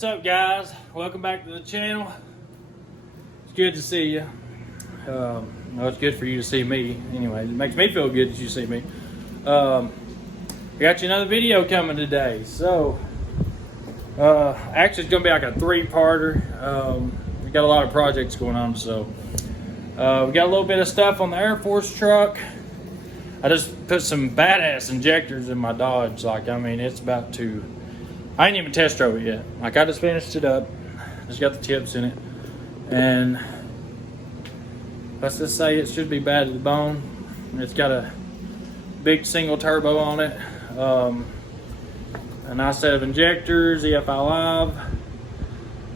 What's up, guys? Welcome back to the channel. It's good to see you. Well, it's good for you to see me. Anyway, it makes me feel good that you see me. I got you another video coming today. So, actually, it's gonna be like a three-parter. We got a lot of projects going on, so we got a little bit of stuff on the Air Force truck. I just put some badass injectors in my Dodge. Like, I mean, it's about to. I ain't even test drove it yet. Like, I just finished it up. Just got the tips in it, and let's just say it should be bad to the bone. It's got a big single turbo on it, a nice set of injectors, EFI Live.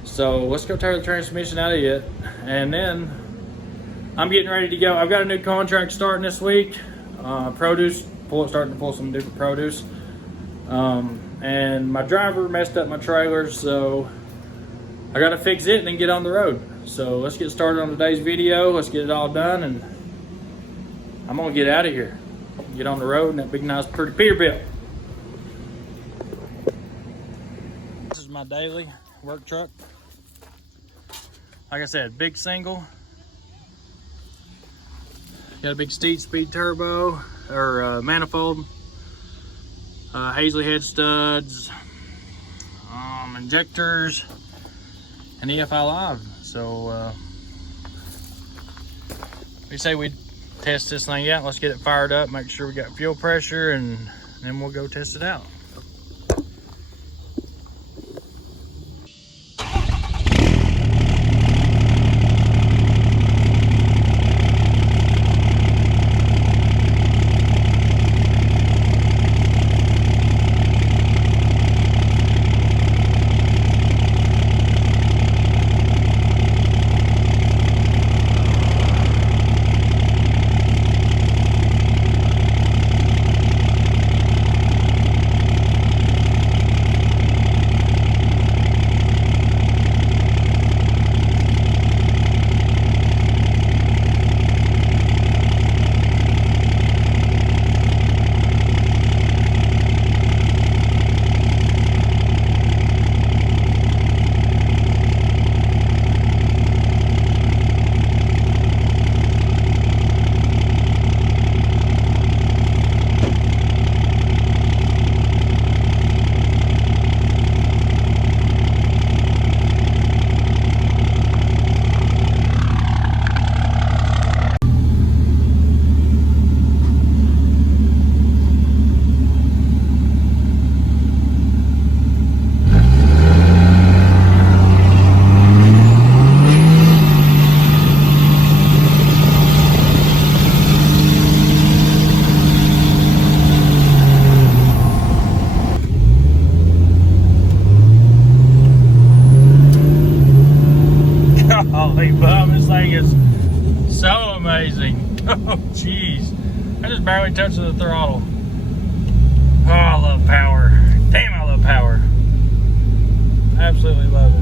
So let's go tear the transmission out of it, and then I'm getting ready to go. I've got a new contract starting this week. Starting to pull some different produce. And my driver messed up my trailer, so I gotta fix it and then get on the road. So let's get started on today's video. Let's get it all done, and I'm gonna get out of here, get on the road in that big, nice, pretty Peterbilt. This is my daily work truck. Like I said, big single. Got a big speed turbo or manifold. Hazley head studs, injectors, and EFI Live. So we say we test this thing out. Let's get it fired up, make sure we got fuel pressure, and then we'll go test it out. Holy bum, this thing is so amazing. Oh, jeez. I just barely touched the throttle. Oh, I love power. Damn, I love power. Absolutely love it.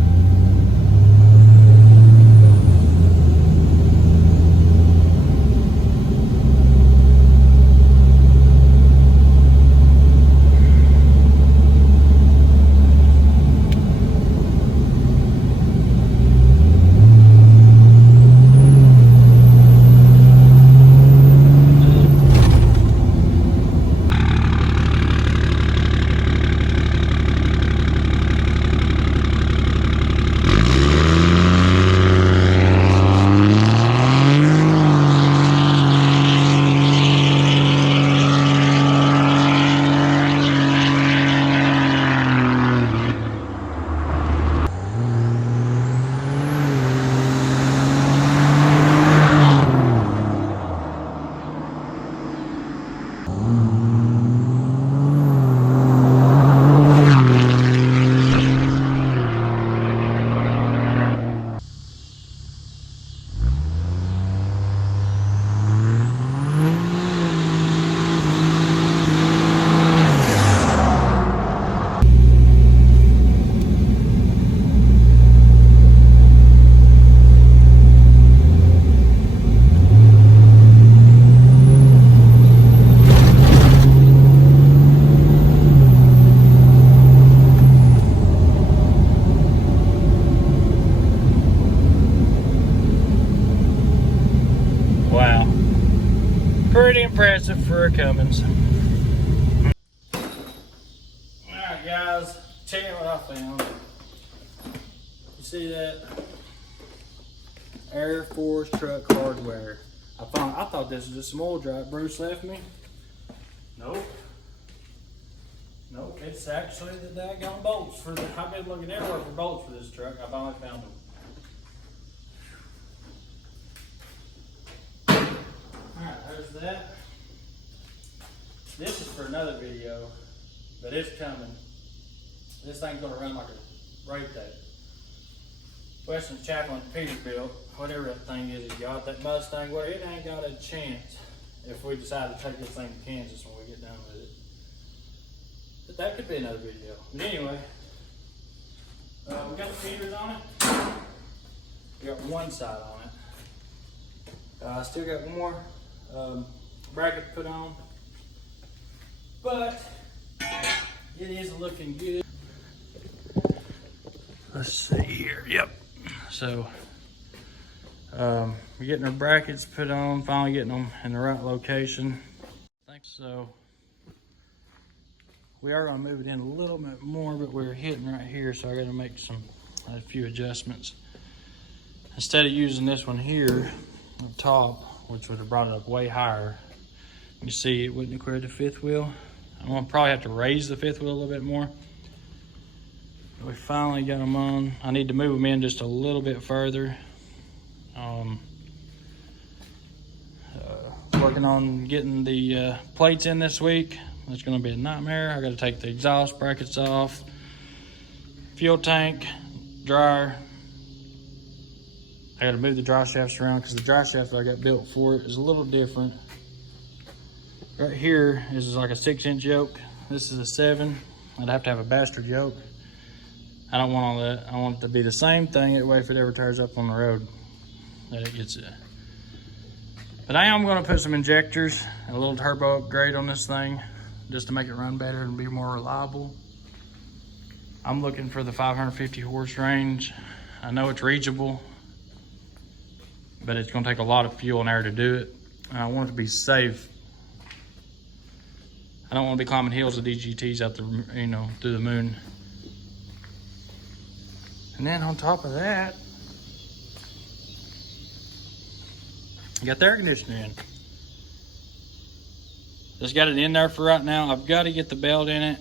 impressive for a Cummins. Alright guys, check out what I found. You see that? Air Force truck hardware. I thought this was just some oil drop Bruce left me. Nope. Nope, it's actually the daggone bolts for the, I've been looking everywhere for bolts for this truck. I finally found them. Alright, there's that. This is for another video, but it's coming. This thing's gonna run like a brake tape. Western Chaplain Peterbilt, whatever that thing is he got, that Mustang, well, it ain't got a chance if we decide to take this thing to Kansas when we get done with it. But that could be another video. But anyway, we got the feeders on it. We got one side on it. I still got one more bracket to put on, but it is looking good. Let's see here. Yep. So we're getting our brackets put on, finally getting them in the right location. So we are going to move it in a little bit more, but we're hitting right here, so I got to make a few adjustments. Instead of using this one here up top, which would have brought it up way higher, you see it wouldn't have cleared the fifth wheel. I'm going to probably have to raise the fifth wheel a little bit more. But we finally got them on. I need to move them in just a little bit further. Working on getting the plates in this week. It's going to be a nightmare. I got to take the exhaust brackets off, fuel tank, dryer. I got to move the dry shafts around because the dry shaft that I got built for it is a little different. Right here is like a 6-inch yoke. This is a 7. I'd have to have a bastard yoke. I don't want all that. I want it to be the same thing. That way, if it ever tears up on the road, that it gets it. But I am going to put some injectors and a little turbo upgrade on this thing just to make it run better and be more reliable. I'm looking for the 550 horse range. I know it's reachable, but it's going to take a lot of fuel and air to do it. And I want it to be safe. I don't want to be climbing hills of DGTs out the, through the moon. And then on top of that, you got the air conditioner in. Just got it in there for right now. I've got to get the belt in it.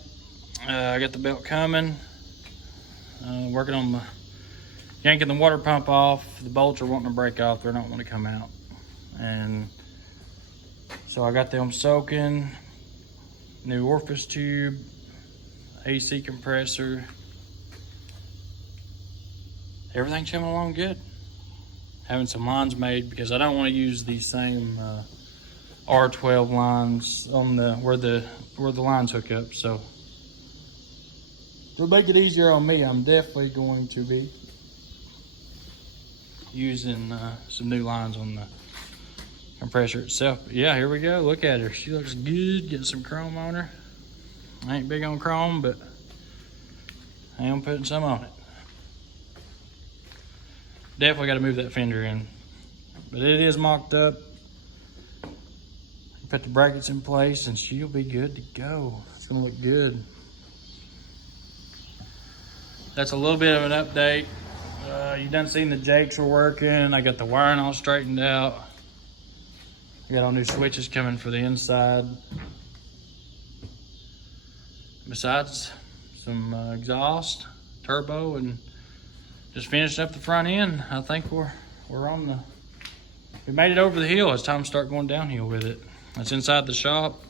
I got the belt coming. Working on the yanking the water pump off. The bolts are wanting to break off. They're not wanting to come out. And so I got them soaking. New orifice tube, AC compressor. Everything's coming along good. Having some lines made because I don't want to use these same R12 lines on where the lines hook up. So to make it easier on me, I'm definitely going to be using some new lines on the compressor itself. But yeah, here we go. Look at her. She looks good. Getting some chrome on her. I ain't big on chrome, but I am putting some on it. Definitely got to move that fender in, but it is mocked up. Put the brackets in place and she'll be good to go. It's gonna look good. That's a little bit of an update. You done seen the jakes are working. I got the wiring all straightened out. I got all new switches coming for the inside. Besides some exhaust, turbo, and just finished up the front end. I think we're on we made it over the hill. It's time to start going downhill with it. It's inside the shop.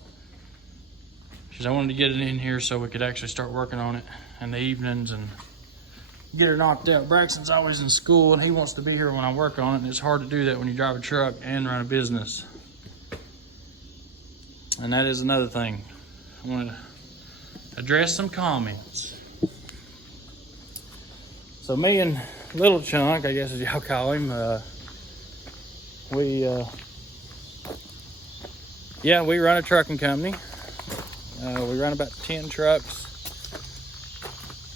Because I wanted to get it in here so we could actually start working on it in the evenings and get it knocked out. Braxton's always in school and he wants to be here when I work on it, and it's hard to do that when you drive a truck and run a business. And that is another thing. I want to address some comments. So me and Little Chunk, I guess as y'all call him, we run a trucking company. We run about 10 trucks,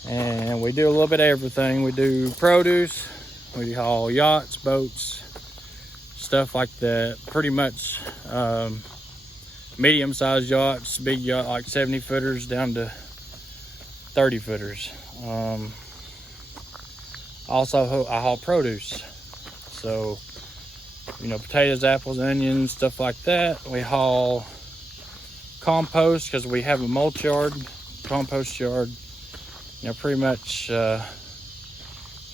and we do a little bit of everything. We do produce, we haul yachts, boats, stuff like that. Pretty much medium-sized yachts, big yacht like 70 footers down to 30 footers. Also, I haul produce, so potatoes, apples, onions, stuff like that. We haul compost because we have a mulch yard, compost yard. Pretty much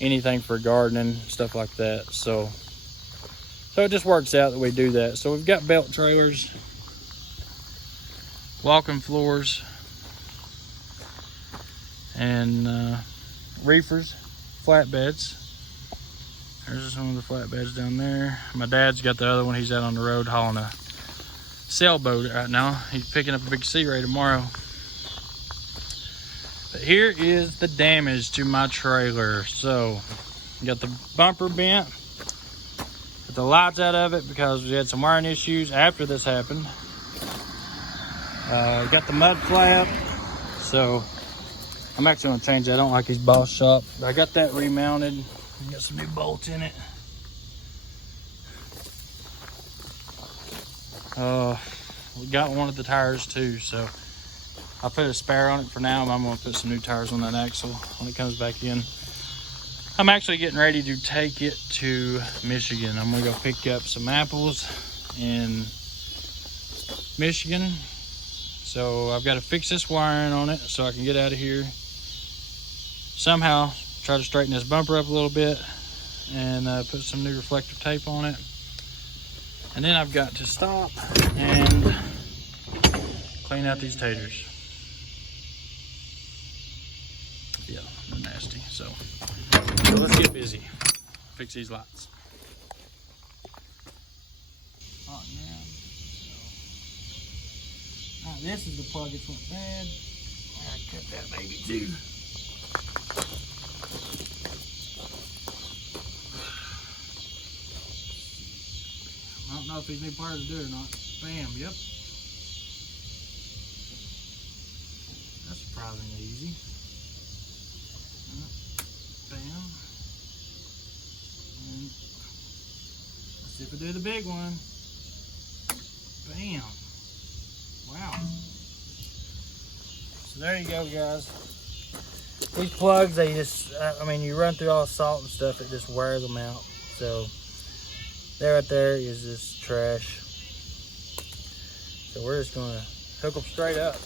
anything for gardening, stuff like that. So it just works out that we do that. So we've got belt trailers, walking floors, and reefers, flatbeds. There's some of the flatbeds down there. My dad's got the other one. He's out on the road hauling a sailboat right now. He's picking up a big sea ray tomorrow. But here is the damage to my trailer. So, got the bumper bent. Put the lights out of it because we had some wiring issues after this happened. Got the mud flap. So, I'm actually going to change that. I don't like these Boss shop. But I got that remounted. Got some new bolts in it. We got one of the tires too, so I put a spare on it for now, but I'm going to put some new tires on that axle when it comes back in. I'm actually getting ready to take it to Michigan. I'm going to go pick up some apples in Michigan. So I've got to fix this wiring on it so I can get out of here. Somehow try to straighten this bumper up a little bit and put some new reflective tape on it. And then I've got to stop and clean out these taters. Yeah, they're nasty. So let's get busy. Fix these lights. Hot now. Alright, this is the plug that went bad. I cut that baby too. I don't know if these new parts will do it or not. Bam, yep. That's surprisingly easy. Bam. And let's see if we do the big one. Bam. Wow. So there you go, guys. These plugs, they just, I mean, you run through all the salt and stuff, it just wears them out. So there right there is this trash. So we're just gonna hook them straight up.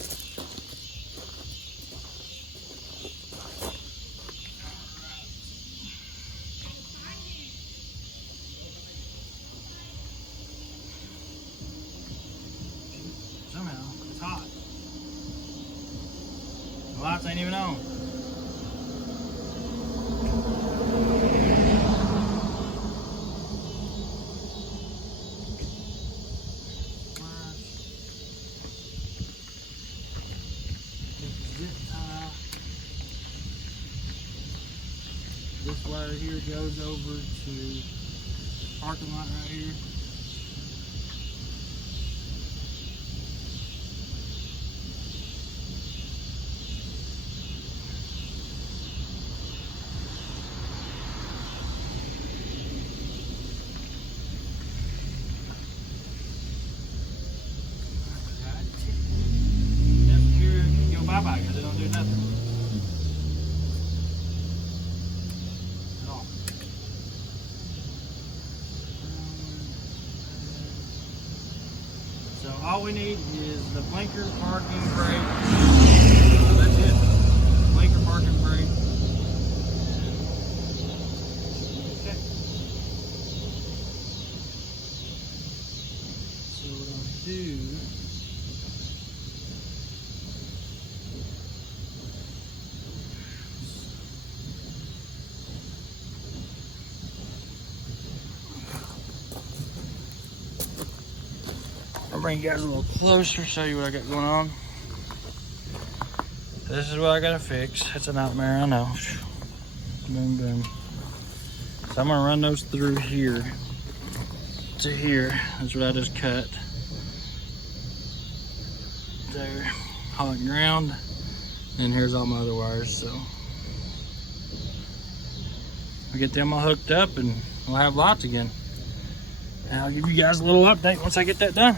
Somehow, it's hot. The lights ain't even on. This wire here goes over to the parking lot right here. Here, go bye-bye because they don't do nothing. So all we need is the blinker, parking brake. That's it. Blinker, parking brake. Okay. So what I'll do, I'll bring you guys a little closer, show you what I got going on. This is what I gotta fix. It's a nightmare, I know. Boom, boom. So I'm gonna run those through here to here. That's what I just cut. There, hot ground. And here's all my other wires, so. I'll get them all hooked up and we'll have lights again. And I'll give you guys a little update once I get that done.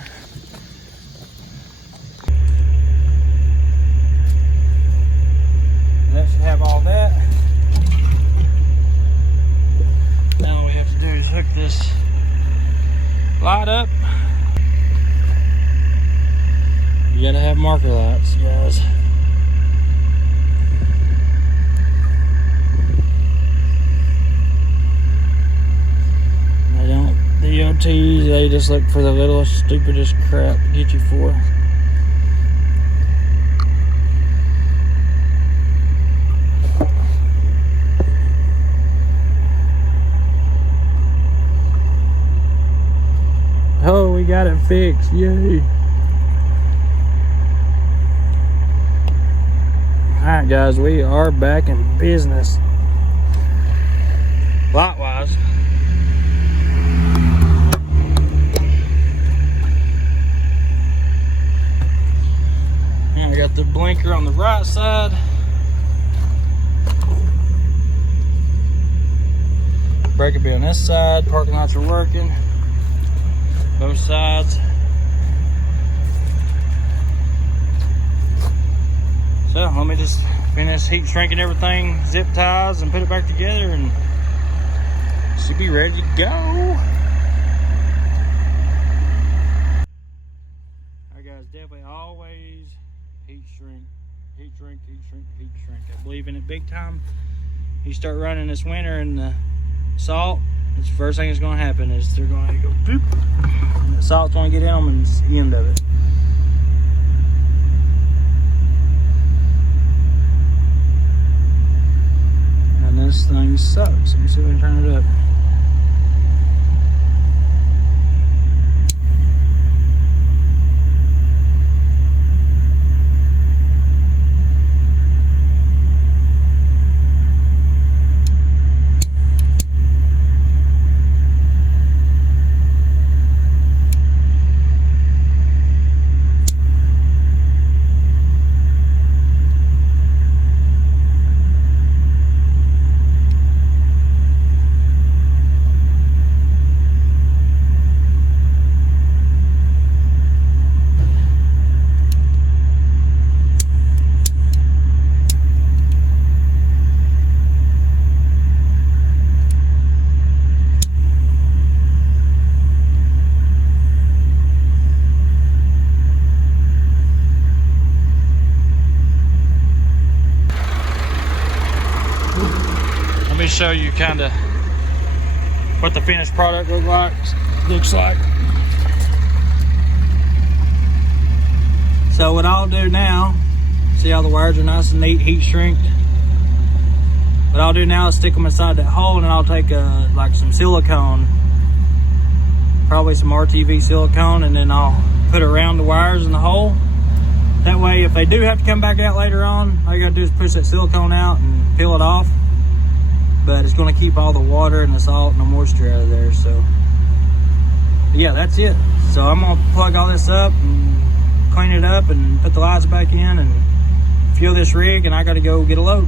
this light up. You gotta have marker lights, guys. They don't, DOTs, they just look for the littlest, stupidest crap to get you for. Oh, we got it fixed, yay. Alright guys, we are back in business. Light-wise. I got the blinker on the right side. Brake will be on this side. Parking lights are working. Both sides. So let me just finish heat shrinking everything, zip ties, and put it back together, and should be ready to go. Alright guys, definitely always heat shrink, heat shrink, heat shrink, heat shrink. I believe in it big time. You start running this winter in the salt, it's the first thing that's going to happen is they're going to go boop. And the salt's going to get in them, and it's the end of it. And this thing sucks. Let me see if I can turn it up. Let me show you kind of what the finished product looks like. So what I'll do now, see how the wires are nice and neat, heat shrinked. What I'll do now is stick them inside that hole, and I'll take like some silicone, probably some RTV silicone, and then I'll put it around the wires in the hole. That way, if they do have to come back out later on, all you gotta do is push that silicone out and peel it off. But it's going to keep all the water and the salt and the moisture out of there. So yeah, that's it. So I'm going to plug all this up and clean it up and put the lights back in and fuel this rig, and I got to go get a load.